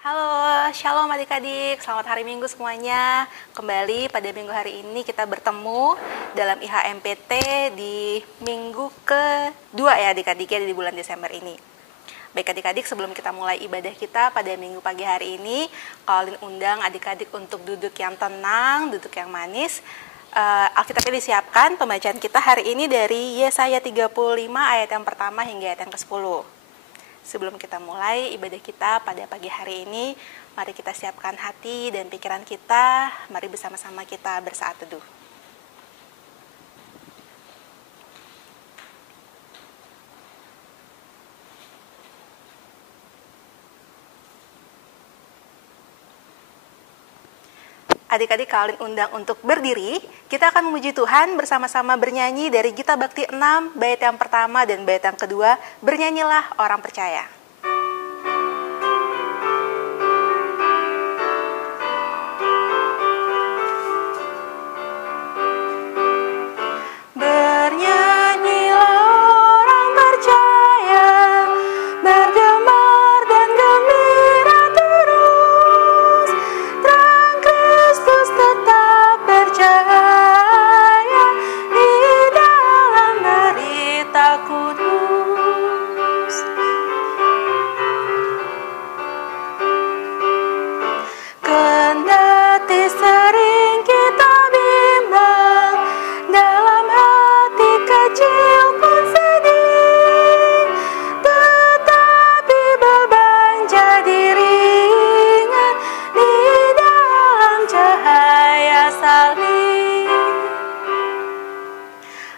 Halo, shalom adik-adik, selamat hari Minggu semuanya. Kembali pada minggu hari ini kita bertemu dalam IHMPT di minggu kedua ya adik-adik ya di bulan Desember ini. Baik adik-adik, sebelum kita mulai ibadah kita pada minggu pagi hari ini, Colin undang adik-adik untuk duduk yang tenang, duduk yang manis. Alkitabnya disiapkan, pembacaan kita hari ini dari Yesaya 35 ayat yang pertama hingga ayat yang ke-10. Sebelum kita mulai ibadah kita pada pagi hari ini, mari kita siapkan hati dan pikiran kita. Mari bersama-sama kita bersaat teduh. Adik-adik kalian undang untuk berdiri. Kita akan memuji Tuhan bersama-sama bernyanyi dari Gita Bakti 6, bait yang pertama dan bait yang kedua. Bernyanyilah orang percaya.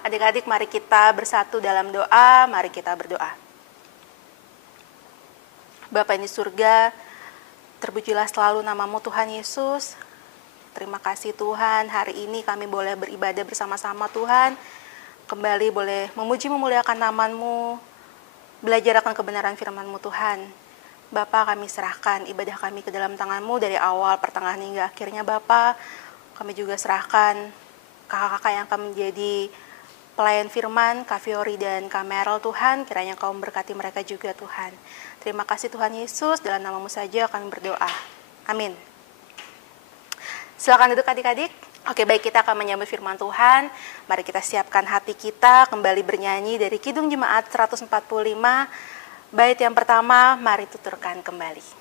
Adik-adik, mari kita bersatu dalam doa, mari kita berdoa. Bapa di surga, terpujilah selalu namamu Tuhan Yesus. Terima kasih Tuhan, hari ini kami boleh beribadah bersama-sama Tuhan. Kembali boleh memuji memuliakan nama-Mu, belajar akan kebenaran firman-Mu Tuhan. Bapa, kami serahkan ibadah kami ke dalam tangan-Mu dari awal, pertengahan hingga akhirnya Bapa. Kami juga serahkan kakak-kakak yang akan menjadi pelayan firman, Kak Fiori dan Kak Merel Tuhan, kiranya Kau memberkati mereka juga Tuhan. Terima kasih Tuhan Yesus, dalam nama-Mu saja kami berdoa. Amin. Silakan duduk adik-adik. Oke, baik, kita akan menyambut firman Tuhan. Mari kita siapkan hati kita, kembali bernyanyi dari Kidung Jemaat 145. Bait yang pertama, mari tuturkan kembali.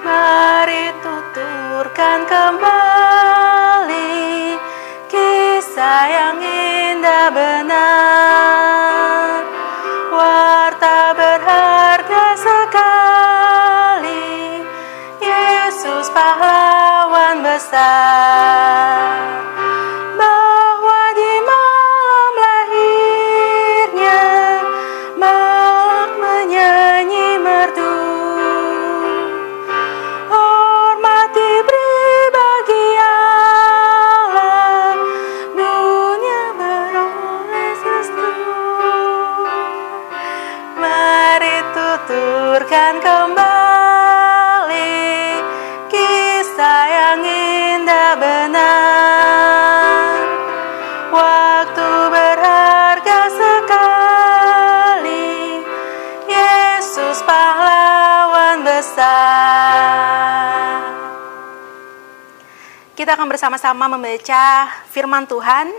Mari tuturkan kembali kisah yang indah benar, warta berharga sekali, Yesus pahlawan besar, bahwa di malam lahirnya malak menyanyi merdu. Tuturkan kembali kisah yang indah benar, waktu berharga sekali, Yesus pahlawan besar. Kita akan bersama-sama membaca firman Tuhan.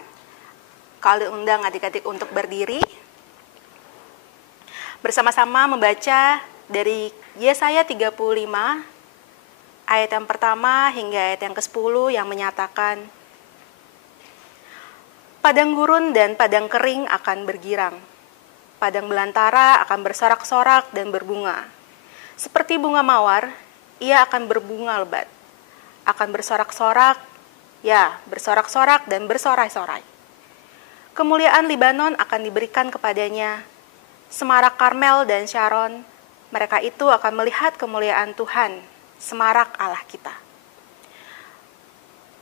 Kali undang adik-adik untuk berdiri. Bersama-sama membaca dari Yesaya 35 ayat yang pertama hingga ayat yang ke-10 yang menyatakan, padang gurun dan padang kering akan bergirang, padang belantara akan bersorak-sorak dan berbunga. Seperti bunga mawar, ia akan berbunga lebat, akan bersorak-sorak, ya bersorak-sorak dan bersorai-sorai. Kemuliaan Libanon akan diberikan kepadanya, semarak Karmel dan Sharon, mereka itu akan melihat kemuliaan Tuhan, semarak Allah kita.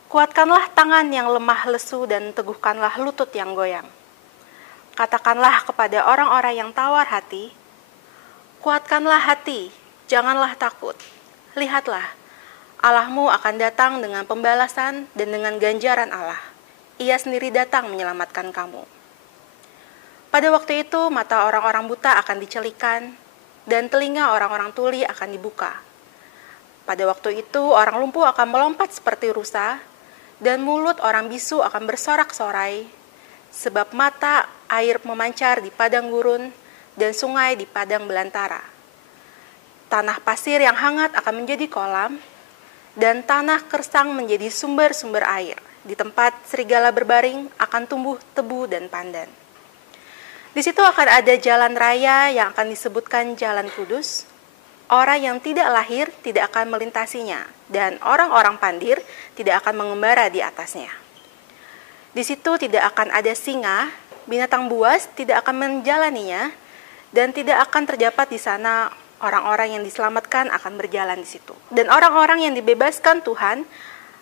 Kuatkanlah tangan yang lemah lesu dan teguhkanlah lutut yang goyang. Katakanlah kepada orang-orang yang tawar hati, kuatkanlah hati, janganlah takut. Lihatlah, Allahmu akan datang dengan pembalasan dan dengan ganjaran Allah. Ia sendiri datang menyelamatkan kamu. Pada waktu itu mata orang-orang buta akan dicelikan, dan telinga orang-orang tuli akan dibuka. Pada waktu itu orang lumpuh akan melompat seperti rusa, dan mulut orang bisu akan bersorak-sorai, sebab mata air memancar di padang gurun, dan sungai di padang belantara. Tanah pasir yang hangat akan menjadi kolam, dan tanah kersang menjadi sumber-sumber air. Di tempat serigala berbaring akan tumbuh tebu dan pandan. Di situ akan ada jalan raya yang akan disebutkan Jalan Kudus. Orang yang tidak lahir tidak akan melintasinya, dan orang-orang pandir tidak akan mengembara di atasnya. Di situ tidak akan ada singa, binatang buas tidak akan menjalaninya, dan tidak akan terdapat di sana orang-orang yang diselamatkan akan berjalan di situ. Dan orang-orang yang dibebaskan Tuhan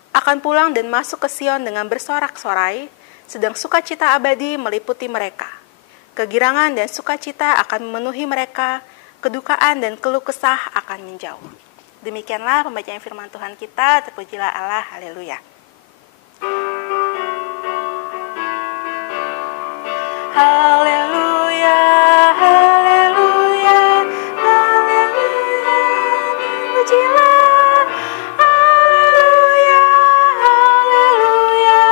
akan pulang dan masuk ke Sion dengan bersorak-sorai, sedang sukacita abadi meliputi mereka. Kegirangan dan sukacita akan memenuhi mereka, kedukaan dan keluh kesah akan menjauh. Demikianlah pembacaan firman Tuhan kita, terpujilah Allah, haleluya. Haleluya, haleluya, haleluya, terpujilah, haleluya, haleluya,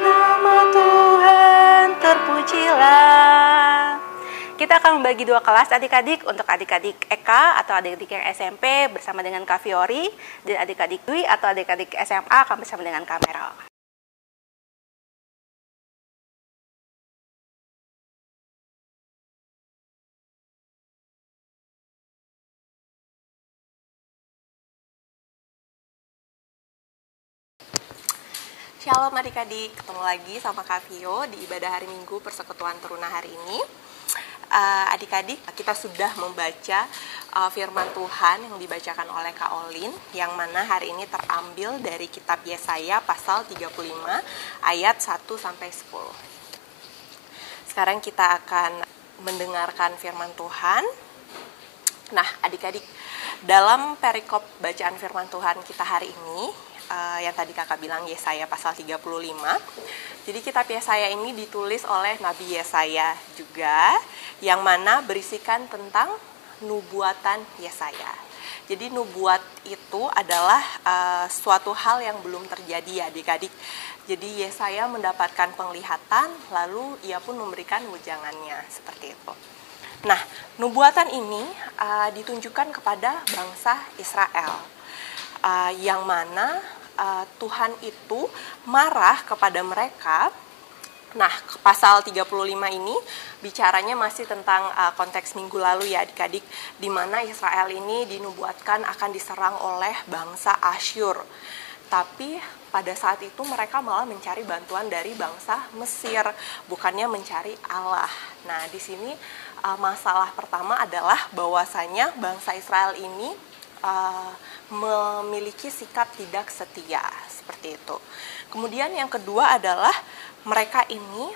nama Tuhan terpujilah. Kita akan membagi dua kelas adik-adik, untuk adik-adik Eka atau adik-adik yang SMP bersama dengan Kak Fiori, dan adik-adik Dwi atau adik-adik SMA akan bersama dengan Kak Merel. Shalom adik-adik, ketemu lagi sama Kak Vio di ibadah hari Minggu Persekutuan Teruna hari ini. Adik-adik, kita sudah membaca firman Tuhan yang dibacakan oleh Kak Olin, yang mana hari ini terambil dari kitab Yesaya pasal 35 ayat 1-10. Sekarang kita akan mendengarkan firman Tuhan. Nah, adik-adik, dalam perikop bacaan firman Tuhan kita hari ini, yang tadi kakak bilang Yesaya pasal 35. Jadi kitab Yesaya ini ditulis oleh Nabi Yesaya juga, yang mana berisikan tentang nubuatan Yesaya. Jadi nubuat itu adalah suatu hal yang belum terjadi ya adik-adik. Jadi Yesaya mendapatkan penglihatan, lalu ia pun memberikan wejangannya, seperti itu. Nah, nubuatan ini ditunjukkan kepada bangsa Israel, yang mana Tuhan itu marah kepada mereka. Nah, pasal 35 ini bicaranya masih tentang konteks minggu lalu ya adik-adik, di mana Israel ini dinubuatkan akan diserang oleh bangsa Asyur. Tapi pada saat itu mereka malah mencari bantuan dari bangsa Mesir, bukannya mencari Allah. Nah, di sini masalah pertama adalah bahwasanya bangsa Israel ini memiliki sikap tidak setia, seperti itu. Kemudian yang kedua adalah mereka ini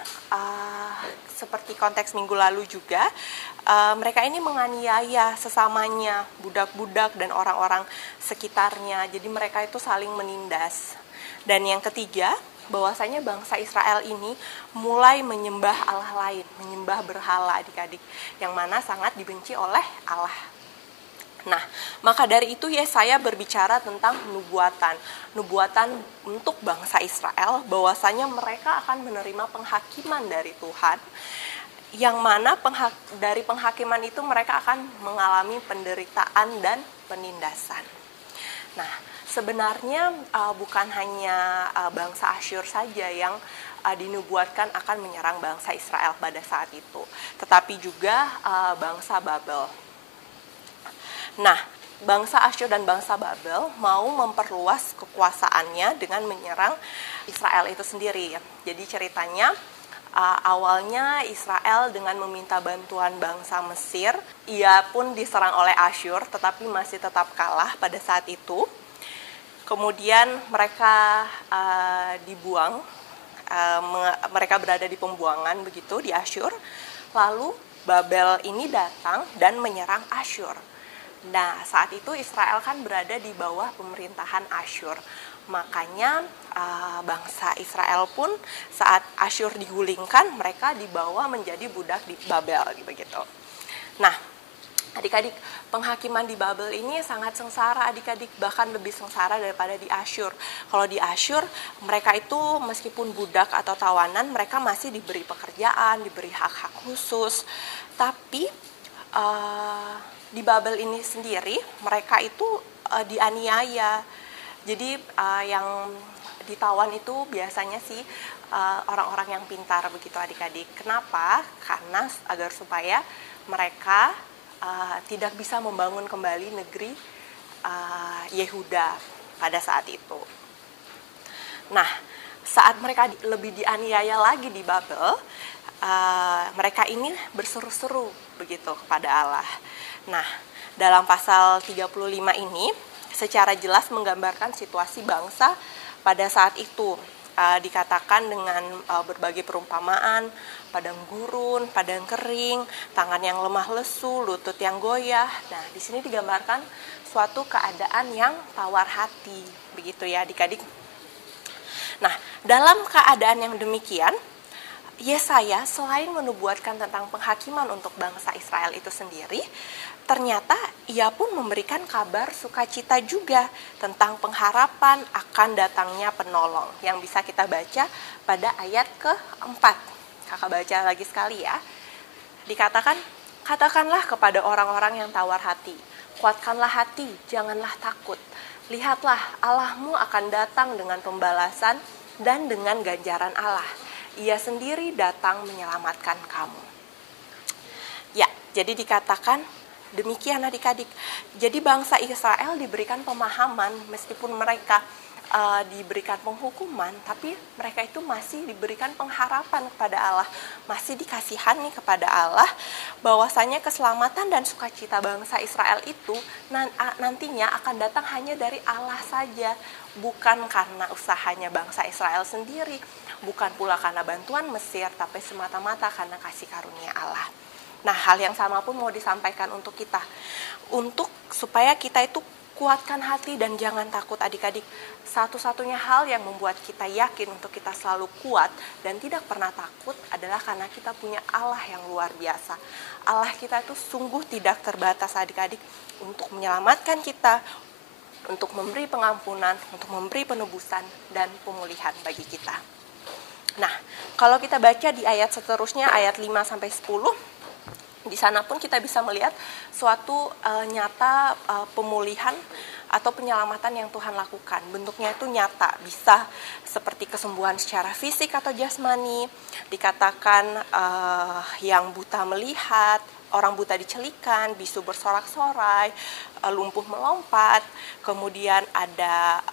seperti konteks minggu lalu juga, mereka ini menganiaya sesamanya, budak-budak dan orang-orang sekitarnya. Jadi mereka itu saling menindas. Dan yang ketiga, bahwasanya bangsa Israel ini mulai menyembah Allah lain, menyembah berhala adik-adik, yang mana sangat dibenci oleh Allah. Nah, maka dari itu Yesaya berbicara tentang nubuatan untuk bangsa Israel, bahwasanya mereka akan menerima penghakiman dari Tuhan, yang mana dari penghakiman itu mereka akan mengalami penderitaan dan penindasan. Nah, sebenarnya bukan hanya bangsa Asyur saja yang dinubuatkan akan menyerang bangsa Israel pada saat itu, tetapi juga bangsa Babel. Nah, bangsa Asyur dan bangsa Babel mau memperluas kekuasaannya dengan menyerang Israel itu sendiri. Jadi ceritanya awalnya Israel dengan meminta bantuan bangsa Mesir, ia pun diserang oleh Asyur, tetapi masih tetap kalah pada saat itu. Kemudian mereka dibuang, mereka berada di pembuangan begitu di Asyur. Lalu Babel ini datang dan menyerang Asyur. Nah, saat itu Israel kan berada di bawah pemerintahan Asyur. Makanya bangsa Israel pun saat Asyur digulingkan, mereka dibawa menjadi budak di Babel begitu. Nah, adik-adik, penghakiman di Babel ini sangat sengsara adik-adik, bahkan lebih sengsara daripada di Asyur. Kalau di Asyur, mereka itu meskipun budak atau tawanan, mereka masih diberi pekerjaan, diberi hak-hak khusus. Tapi di Babel ini sendiri, mereka itu dianiaya. Jadi yang ditawan itu biasanya sih orang-orang yang pintar begitu adik-adik. Kenapa? Karena agar supaya mereka tidak bisa membangun kembali negeri Yehuda pada saat itu. Nah, saat mereka lebih dianiaya lagi di Babel, mereka ini berseru-seru begitu kepada Allah. Nah, dalam pasal 35 ini secara jelas menggambarkan situasi bangsa pada saat itu. Dikatakan dengan berbagai perumpamaan, padang gurun, padang kering, tangan yang lemah lesu, lutut yang goyah. Nah, di sini digambarkan suatu keadaan yang tawar hati, begitu ya adik-adik. Nah, dalam keadaan yang demikian, Yesaya selain menubuatkan tentang penghakiman untuk bangsa Israel itu sendiri, ternyata ia pun memberikan kabar sukacita juga tentang pengharapan akan datangnya penolong yang bisa kita baca pada ayat ke-4. Kakak baca lagi sekali ya. Dikatakan, katakanlah kepada orang-orang yang tawar hati, kuatkanlah hati, janganlah takut. Lihatlah, Allahmu akan datang dengan pembalasan dan dengan ganjaran Allah. Ia sendiri datang menyelamatkan kamu. Ya, jadi dikatakan demikian adik-adik. Jadi bangsa Israel diberikan pemahaman meskipun mereka diberikan penghukuman, tapi mereka itu masih diberikan pengharapan kepada Allah, masih dikasihani kepada Allah, bahwasanya keselamatan dan sukacita bangsa Israel itu nantinya akan datang hanya dari Allah saja, bukan karena usahanya bangsa Israel sendiri, bukan pula karena bantuan Mesir, tapi semata-mata karena kasih karunia Allah. Nah, hal yang sama pun mau disampaikan untuk kita, untuk supaya kita itu kuatkan hati dan jangan takut adik-adik. Satu-satunya hal yang membuat kita yakin untuk kita selalu kuat dan tidak pernah takut adalah karena kita punya Allah yang luar biasa. Allah kita itu sungguh tidak terbatas adik-adik untuk menyelamatkan kita, untuk memberi pengampunan, untuk memberi penebusan dan pemulihan bagi kita. Nah, kalau kita baca di ayat seterusnya, ayat 5-10, di sana pun kita bisa melihat suatu nyata pemulihan atau penyelamatan yang Tuhan lakukan. Bentuknya itu nyata, bisa seperti kesembuhan secara fisik atau jasmani. Dikatakan yang buta melihat, orang buta dicelikan, bisu bersorak-sorai, lumpuh melompat. Kemudian ada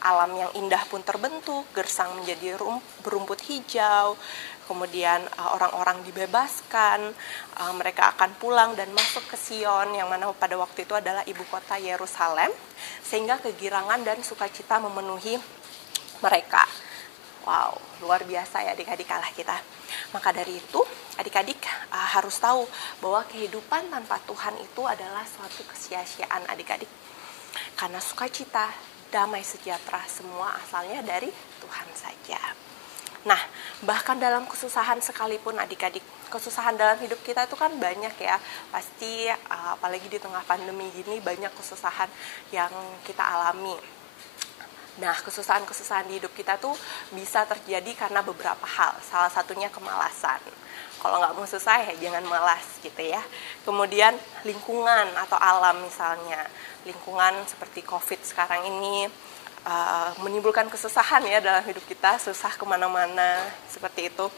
alam yang indah pun terbentuk, gersang menjadi berumput hijau. Kemudian orang-orang dibebaskan, mereka akan pulang dan masuk ke Sion, yang mana pada waktu itu adalah ibu kota Yerusalem, sehingga kegirangan dan sukacita memenuhi mereka. Wow, luar biasa ya adik-adik Allah kita. Maka dari itu, adik-adik harus tahu bahwa kehidupan tanpa Tuhan itu adalah suatu kesia-siaan adik-adik. Karena sukacita, damai sejahtera semua asalnya dari Tuhan saja. Nah, bahkan dalam kesusahan sekalipun adik-adik, kesusahan dalam hidup kita itu kan banyak ya. Pasti apalagi di tengah pandemi gini banyak kesusahan yang kita alami. Nah, kesusahan-kesusahan di hidup kita tuh bisa terjadi karena beberapa hal. Salah satunya kemalasan. Kalau nggak mau susah ya jangan malas gitu ya. Kemudian lingkungan atau alam misalnya. Lingkungan seperti COVID sekarang ini menimbulkan kesusahan ya dalam hidup kita, susah kemana-mana seperti itu.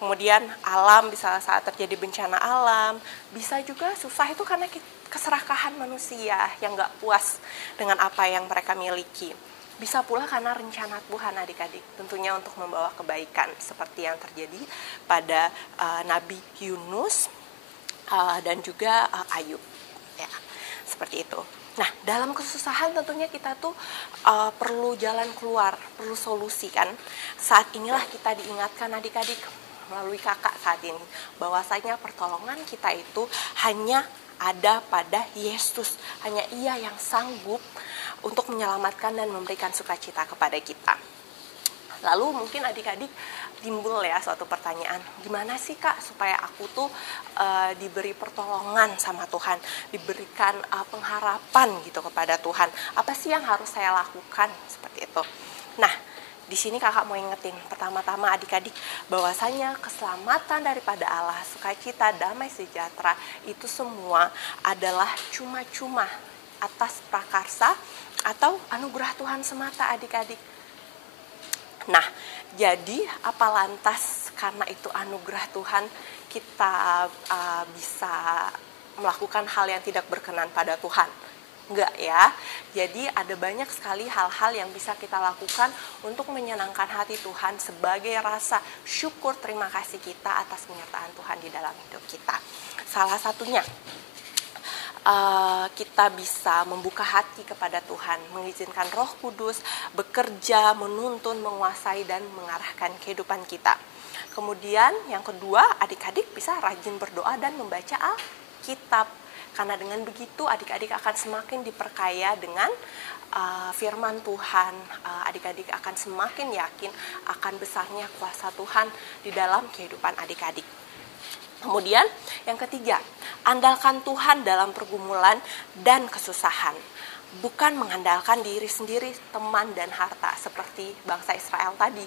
Kemudian alam, bisa saat terjadi bencana alam, bisa juga susah itu karena keserakahan manusia yang nggak puas dengan apa yang mereka miliki. Bisa pula karena rencana Tuhan adik-adik, tentunya untuk membawa kebaikan seperti yang terjadi pada Nabi Yunus dan juga Ayub, ya seperti itu. Nah, dalam kesusahan tentunya kita tuh perlu jalan keluar, perlu solusi kan. Saat inilah kita diingatkan adik-adik melalui kakak saat ini, bahwasanya pertolongan kita itu hanya ada pada Yesus. Hanya Ia yang sanggup untuk menyelamatkan dan memberikan sukacita kepada kita. Lalu mungkin adik-adik timbul ya suatu pertanyaan, gimana sih Kak supaya aku tuh diberi pertolongan sama Tuhan, diberikan pengharapan gitu kepada Tuhan. Apa sih yang harus saya lakukan seperti itu? Nah, di sini kakak mau ingetin pertama-tama adik-adik bahwasanya keselamatan daripada Allah, sukacita, damai sejahtera itu semua adalah cuma-cuma atas prakarsa atau anugerah Tuhan semata adik-adik. Nah, jadi apa lantas karena itu anugerah Tuhan kita bisa melakukan hal yang tidak berkenan pada Tuhan? Enggak ya. Jadi ada banyak sekali hal-hal yang bisa kita lakukan untuk menyenangkan hati Tuhan sebagai rasa syukur terima kasih kita atas penyertaan Tuhan di dalam hidup kita. Salah satunya kita bisa membuka hati kepada Tuhan, mengizinkan Roh Kudus bekerja, menuntun, menguasai, dan mengarahkan kehidupan kita. Kemudian yang kedua, adik-adik bisa rajin berdoa dan membaca Alkitab. Karena dengan begitu adik-adik akan semakin diperkaya dengan firman Tuhan. Adik-adik akan semakin yakin akan besarnya kuasa Tuhan di dalam kehidupan adik-adik. Kemudian yang ketiga, andalkan Tuhan dalam pergumulan dan kesusahan. Bukan mengandalkan diri sendiri, teman dan harta seperti bangsa Israel tadi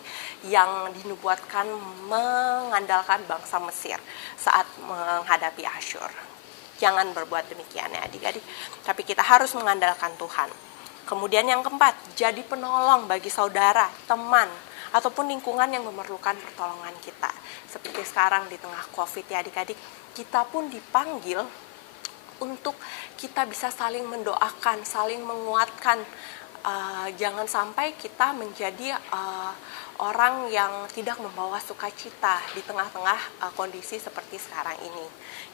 yang dinubuatkan mengandalkan bangsa Mesir saat menghadapi Asyur. Jangan berbuat demikian ya adik-adik, tapi kita harus mengandalkan Tuhan. Kemudian yang keempat, jadi penolong bagi saudara, teman, ataupun lingkungan yang memerlukan pertolongan kita. Seperti sekarang di tengah COVID ya adik-adik, kita pun dipanggil untuk kita bisa saling mendoakan, saling menguatkan. Jangan sampai kita menjadi orang yang tidak membawa sukacita di tengah-tengah kondisi seperti sekarang ini.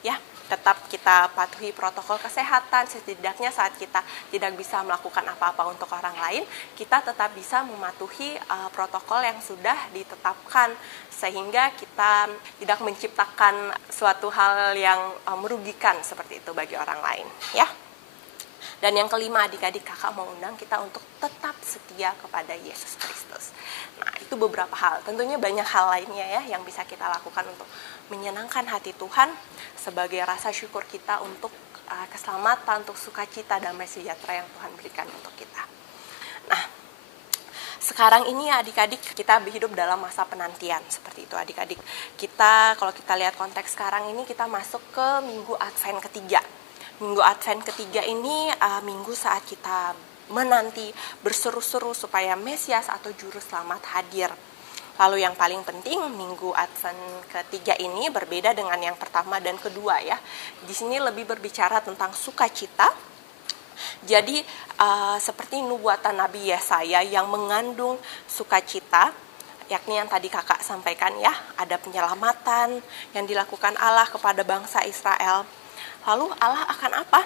Ya, tetap kita patuhi protokol kesehatan, setidaknya saat kita tidak bisa melakukan apa-apa untuk orang lain, kita tetap bisa mematuhi protokol yang sudah ditetapkan sehingga kita tidak menciptakan suatu hal yang merugikan seperti itu bagi orang lain, ya. Dan yang kelima, adik-adik kakak mau undang kita untuk tetap setia kepada Yesus Kristus. Nah, itu beberapa hal. Tentunya banyak hal lainnya ya yang bisa kita lakukan untuk menyenangkan hati Tuhan sebagai rasa syukur kita untuk keselamatan, untuk sukacita, damai sejahtera yang Tuhan berikan untuk kita. Nah, sekarang ini adik-adik kita hidup dalam masa penantian seperti itu adik-adik. Kalau kita lihat konteks sekarang ini kita masuk ke minggu Advent ketiga. Minggu Advent ketiga ini minggu saat kita menanti berseru-seru supaya Mesias atau Juru Selamat hadir. Lalu yang paling penting, minggu Advent ketiga ini berbeda dengan yang pertama dan kedua ya. Di sini lebih berbicara tentang sukacita. Jadi seperti nubuatan Nabi Yesaya yang mengandung sukacita, yakni yang tadi kakak sampaikan ya, ada penyelamatan yang dilakukan Allah kepada bangsa Israel. Lalu Allah akan apa?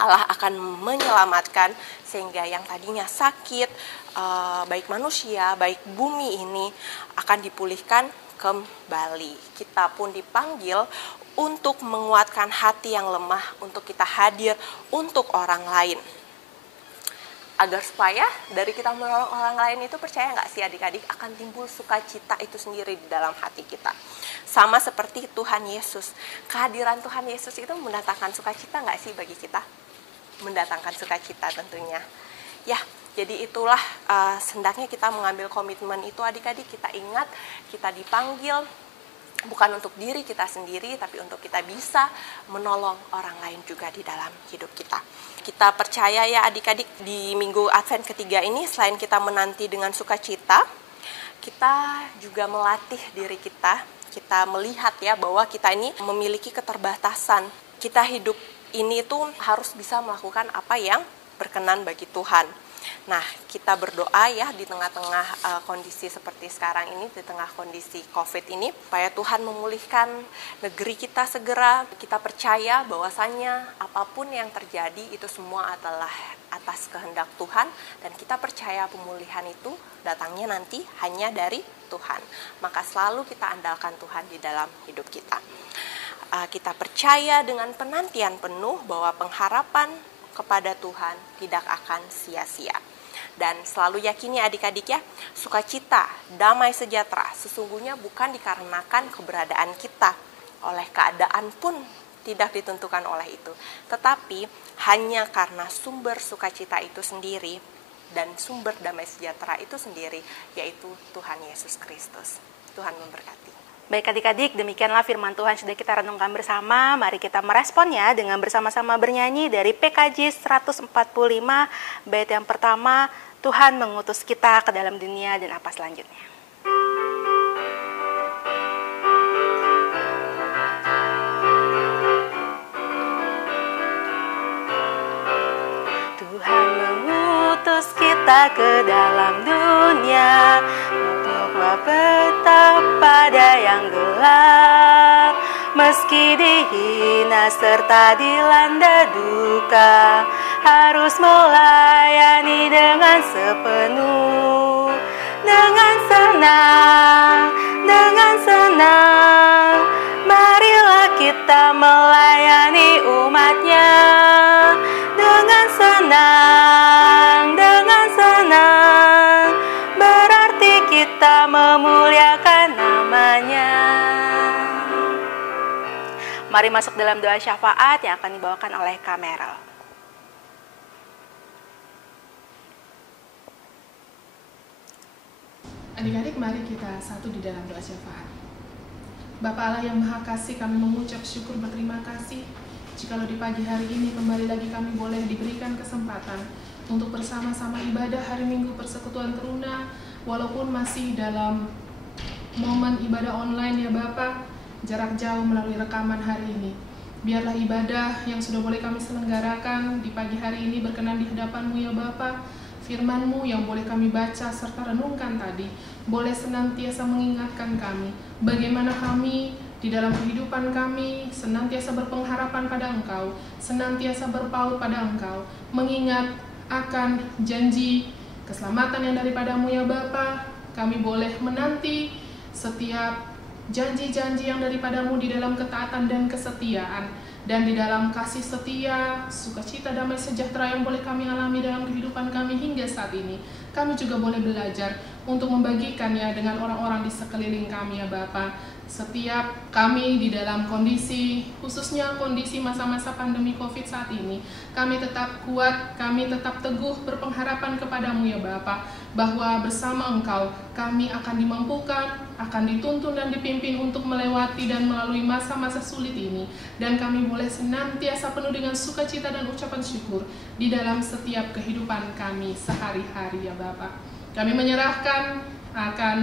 Allah akan menyelamatkan sehingga yang tadinya sakit, baik manusia, baik bumi ini akan dipulihkan kembali. Kita pun dipanggil untuk menguatkan hati yang lemah, untuk kita hadir untuk orang lain. Agar supaya dari kita menolong orang lain itu, percaya nggak sih adik-adik, akan timbul sukacita itu sendiri di dalam hati kita. Sama seperti Tuhan Yesus. Kehadiran Tuhan Yesus itu mendatangkan sukacita nggak sih bagi kita? Mendatangkan sukacita tentunya. Ya, jadi itulah hendaknya kita mengambil komitmen itu adik-adik. Kita ingat, kita dipanggil bukan untuk diri kita sendiri, tapi untuk kita bisa menolong orang lain juga di dalam hidup kita. Kita percaya ya adik-adik, di minggu Advent ketiga ini selain kita menanti dengan sukacita, kita juga melatih diri kita. Kita melihat ya bahwa kita ini memiliki keterbatasan. Kita hidup ini tuh harus bisa melakukan apa yang berkenan bagi Tuhan. Nah, kita berdoa ya di tengah-tengah kondisi seperti sekarang ini, di tengah kondisi COVID ini, supaya Tuhan memulihkan negeri kita segera. Kita percaya bahwasannya apapun yang terjadi itu semua adalah atas kehendak Tuhan, dan kita percaya pemulihan itu datangnya nanti hanya dari Tuhan. Maka selalu kita andalkan Tuhan di dalam hidup kita. kita percaya dengan penantian penuh bahwa pengharapan kepada Tuhan tidak akan sia-sia. Dan selalu yakini adik-adik ya, sukacita, damai sejahtera sesungguhnya bukan dikarenakan keberadaan kita, oleh keadaan pun tidak ditentukan oleh itu, tetapi hanya karena sumber sukacita itu sendiri dan sumber damai sejahtera itu sendiri, yaitu Tuhan Yesus Kristus. Tuhan memberkati. Baik adik-adik, demikianlah firman Tuhan sudah kita renungkan bersama. Mari kita meresponnya dengan bersama-sama bernyanyi dari PKJ 145, bait yang pertama, Tuhan mengutus kita ke dalam dunia dan apa selanjutnya. Tuhan mengutus kita ke dalam dunia untuk betapa pada yang gelap, meski dihina serta dilanda duka, harus melayani dengan sepenuh, dengan senang, marilah kita melayani umatnya dengan senang, berarti kita memuliakan namanya. Mari masuk dalam doa syafaat yang akan dibawakan oleh Kak Merel. Adik-adik, mari kita satu di dalam doa syafaat. Bapa Allah yang Maha Kasih, kami mengucap syukur berterima kasih jikalau di pagi hari ini kembali lagi kami boleh diberikan kesempatan untuk bersama-sama ibadah hari Minggu Persekutuan Teruna, walaupun masih dalam momen ibadah online ya Bapa, jarak jauh melalui rekaman hari ini. Biarlah ibadah yang sudah boleh kami selenggarakan di pagi hari ini berkenan di hadapan-Mu ya Bapa. Firman-Mu yang boleh kami baca serta renungkan tadi boleh senantiasa mengingatkan kami bagaimana kami di dalam kehidupan kami senantiasa berpengharapan pada Engkau, senantiasa berpaut pada Engkau, mengingat akan janji keselamatan yang daripada-Mu ya Bapa. Kami boleh menanti setiap janji-janji yang daripada-Mu di dalam ketaatan dan kesetiaan, dan di dalam kasih setia, sukacita, damai sejahtera yang boleh kami alami dalam kehidupan kami hingga saat ini. Kami juga boleh belajar untuk membagikannya dengan orang-orang di sekeliling kami ya Bapa. Setiap kami di dalam kondisi, khususnya kondisi masa-masa pandemi COVID saat ini, kami tetap kuat, kami tetap teguh berpengharapan kepada-Mu ya Bapa, bahwa bersama Engkau kami akan dimampukan, akan dituntun dan dipimpin untuk melewati dan melalui masa-masa sulit ini. Dan kami boleh senantiasa penuh dengan sukacita dan ucapan syukur di dalam setiap kehidupan kami sehari-hari ya Bapa. Kami menyerahkan akan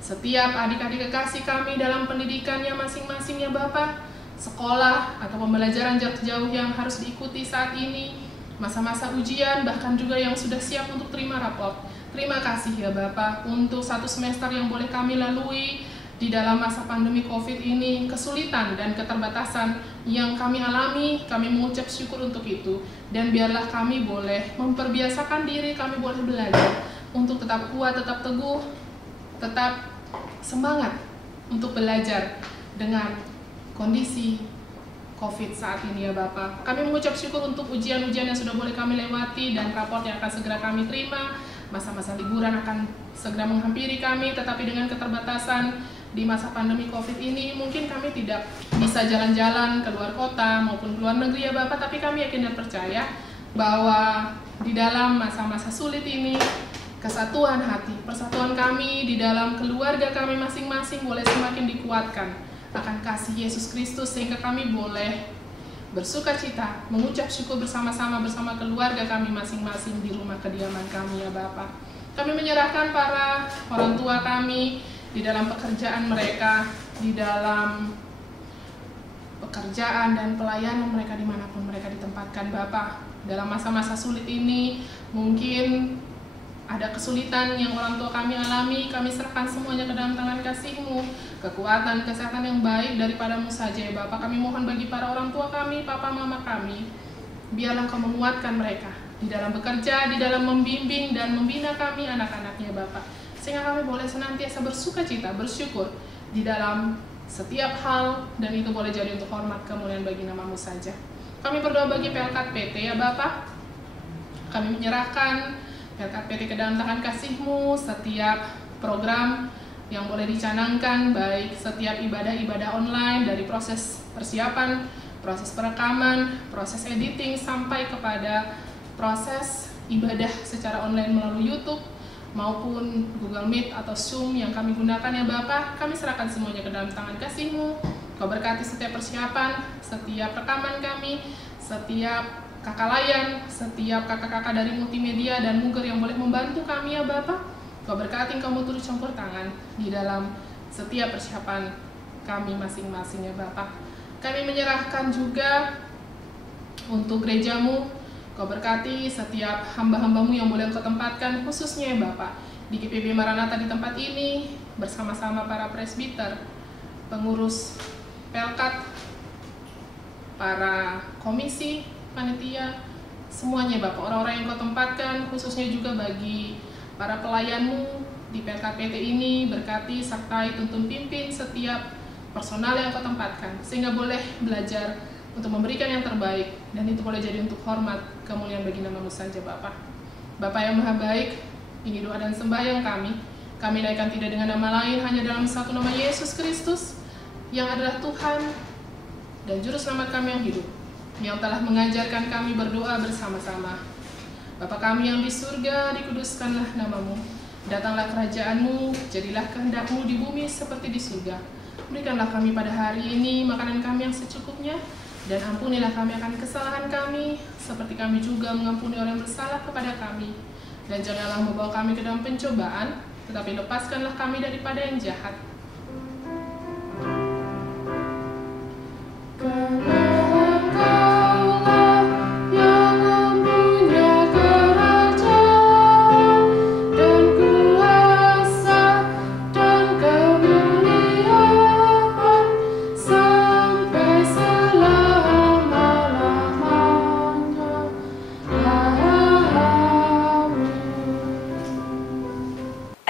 setiap adik-adik kekasih kami dalam pendidikannya masing-masing ya Bapa, sekolah atau pembelajaran jarak jauh yang harus diikuti saat ini, masa-masa ujian, bahkan juga yang sudah siap untuk terima raport. Terima kasih ya Bapa untuk satu semester yang boleh kami lalui di dalam masa pandemi COVID ini, kesulitan dan keterbatasan yang kami alami, kami mengucap syukur untuk itu. Dan biarlah kami boleh memperbiasakan diri, kami boleh belajar untuk tetap kuat, tetap teguh, tetap semangat untuk belajar dengan kondisi COVID saat ini ya Bapak. Kami mengucap syukur untuk ujian-ujian yang sudah boleh kami lewati dan raport yang akan segera kami terima. Masa-masa liburan akan segera menghampiri kami, tetapi dengan keterbatasan di masa pandemi COVID ini, mungkin kami tidak bisa jalan-jalan ke luar kota maupun ke luar negeri ya Bapak, tapi kami yakin dan percaya bahwa di dalam masa-masa sulit ini, kesatuan hati, persatuan kami di dalam keluarga kami masing-masing boleh semakin dikuatkan akan kasih Yesus Kristus, sehingga kami boleh bersuka cita, mengucap syukur bersama-sama bersama keluarga kami masing-masing di rumah kediaman kami ya Bapak. Kami menyerahkan para orang tua kami di dalam pekerjaan mereka, di dalam pekerjaan dan pelayanan mereka dimanapun mereka ditempatkan Bapak. Dalam masa-masa sulit ini, mungkin ada kesulitan yang orang tua kami alami, kami serahkan semuanya ke dalam tangan kasih-Mu, kekuatan, kesehatan yang baik daripada-Mu saja ya Bapak. Kami mohon bagi para orang tua kami, papa mama kami, biarlah Kau menguatkan mereka di dalam bekerja, di dalam membimbing dan membina kami anak-anaknya Bapak, sehingga kami boleh senantiasa bersuka cita, bersyukur di dalam setiap hal, dan itu boleh jadi untuk hormat kemuliaan bagi nama-Mu saja. Kami berdoa bagi Pelkat PT ya Bapak. Kami menyerahkan Pelkat PT ke dalam tangan kasih-Mu, setiap program yang boleh dicanangkan, baik setiap ibadah-ibadah online, dari proses persiapan, proses perekaman, proses editing, sampai kepada proses ibadah secara online melalui YouTube, maupun Google Meet atau Zoom yang kami gunakan ya Bapak. Kami serahkan semuanya ke dalam tangan kasih-Mu. Kau berkati setiap persiapan, setiap rekaman kami, setiap kakak layan, setiap kakak-kakak dari multimedia dan muger yang boleh membantu kami ya Bapak. Kau berkati, Kau turut campur tangan di dalam setiap persiapan kami masing-masing ya Bapak. Kami menyerahkan juga untuk gereja-Mu. Kau berkati setiap hamba-hamba-Mu yang boleh Kau tempatkan, khususnya ya Bapak, di GPB Maranatha di tempat ini, bersama-sama para presbiter, pengurus Pelkat, para komisi, panitia, semuanya Bapak, orang-orang yang Kau tempatkan, khususnya juga bagi para pelayan-Mu di Pelkat PT ini, berkati, sertai, tuntun, pimpin setiap personal yang Kau tempatkan, sehingga boleh belajar untuk memberikan yang terbaik, dan itu boleh jadi untuk hormat kemuliaan bagi nama-Mu saja Bapak. Bapak yang maha baik, ini doa dan sembahyang kami. Kami naikkan tidak dengan nama lain, hanya dalam satu nama, Yesus Kristus, yang adalah Tuhan dan Juru Selamat kami yang hidup, yang telah mengajarkan kami berdoa bersama-sama. Bapa kami yang di surga, dikuduskanlah nama-Mu. Datanglah kerajaan-Mu, jadilah kehendak-Mu di bumi seperti di surga. Berikanlah kami pada hari ini makanan kami yang secukupnya, dan ampunilah kami akan kesalahan kami, seperti kami juga mengampuni orang yang bersalah kepada kami. Dan janganlah membawa kami ke dalam pencobaan, tetapi lepaskanlah kami daripada yang jahat.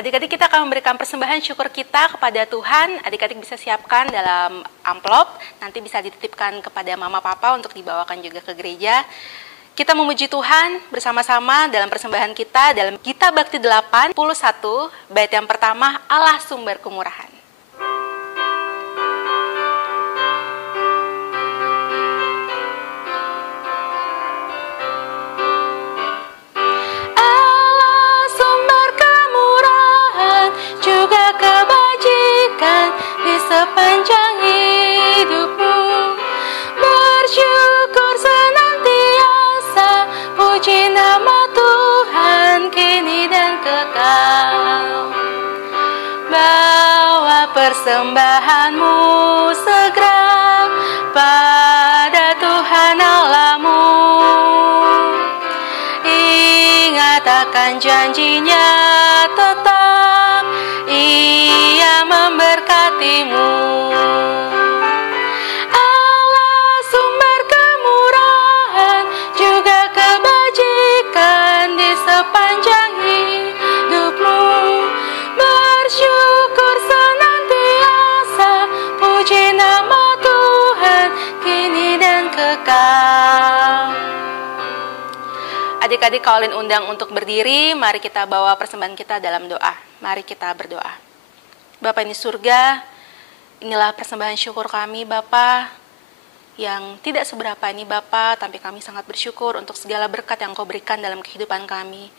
Adik-adik, kita akan memberikan persembahan syukur kita kepada Tuhan. Adik-adik bisa siapkan dalam amplop, nanti bisa dititipkan kepada mama papa untuk dibawakan juga ke gereja. Kita memuji Tuhan bersama-sama dalam persembahan kita dalam Gita Bakti 81, bait yang pertama, Allah sumber kemurahan. Sepanjang hidupmu, bersyukur senantiasa, puji nama Tuhan kini dan kekal. Bawa persembahanmu segera pada Tuhan Allahmu. Ingat akan janjinya tetap, Ia memberkatimu. Allah sumber kemurahan juga kebajikan di sepanjang hidupmu. Bersyukur senantiasa, puji nama Tuhan kini dan kekal. Adik-adik, Kaulin undang untuk berdiri. Mari kita bawa persembahan kita dalam doa. Mari kita berdoa. Bapa ini surga, inilah persembahan syukur kami Bapa, yang tidak seberapa ini Bapa, tapi kami sangat bersyukur untuk segala berkat yang Kau berikan dalam kehidupan kami.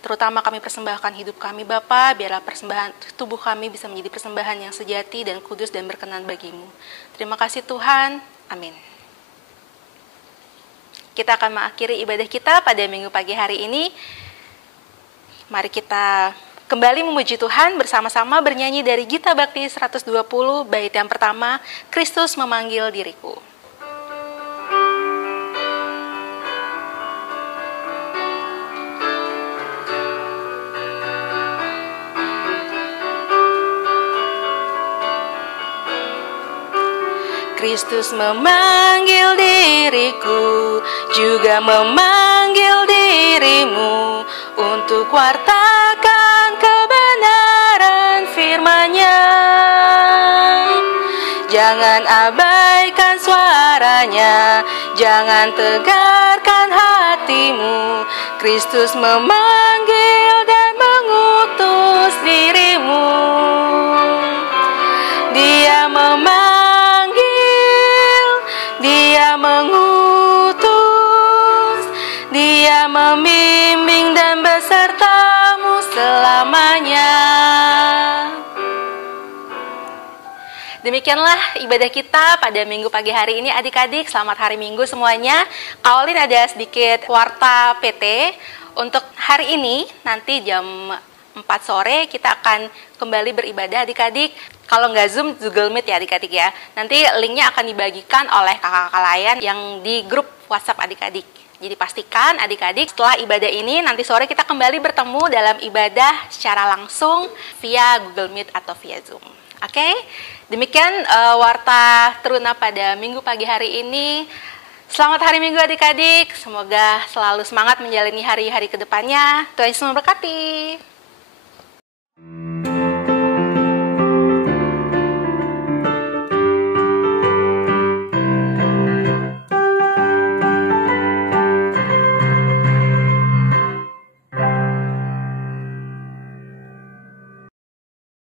Terutama kami persembahkan hidup kami Bapa, biarlah persembahan tubuh kami bisa menjadi persembahan yang sejati dan kudus dan berkenan bagi-Mu. Terima kasih Tuhan, amin. Kita akan mengakhiri ibadah kita pada minggu pagi hari ini. Mari kita kembali memuji Tuhan bersama-sama bernyanyi dari Gita Bakti 120, bait yang pertama, Kristus memanggil diriku. Kristus memanggil diriku, juga memanggil dirimu untuk wartakan kebenaran firman-Nya. dan tegarkan hatimu. Kristus memanggil dan mengutus dirimu. Dia memanggil, Dia mengutus, Dia membimbing dan besertamu selamanya. Demikianlah ibadah kita pada minggu pagi hari ini adik-adik. Selamat hari Minggu semuanya. Awalin ada sedikit warta PT. Untuk hari ini nanti jam 4 sore kita akan kembali beribadah adik-adik. Kalau nggak Zoom, Google Meet ya adik-adik ya. Nanti linknya akan dibagikan oleh kakak-kakak layan yang di grup WhatsApp adik-adik. Jadi pastikan adik-adik setelah ibadah ini nanti sore kita kembali bertemu dalam ibadah secara langsung via Google Meet atau via Zoom. Oke, demikian warta Teruna pada minggu pagi hari ini. Selamat hari Minggu adik-adik. Semoga selalu semangat menjalani hari-hari ke depannya. Tuhan Yesus memberkati.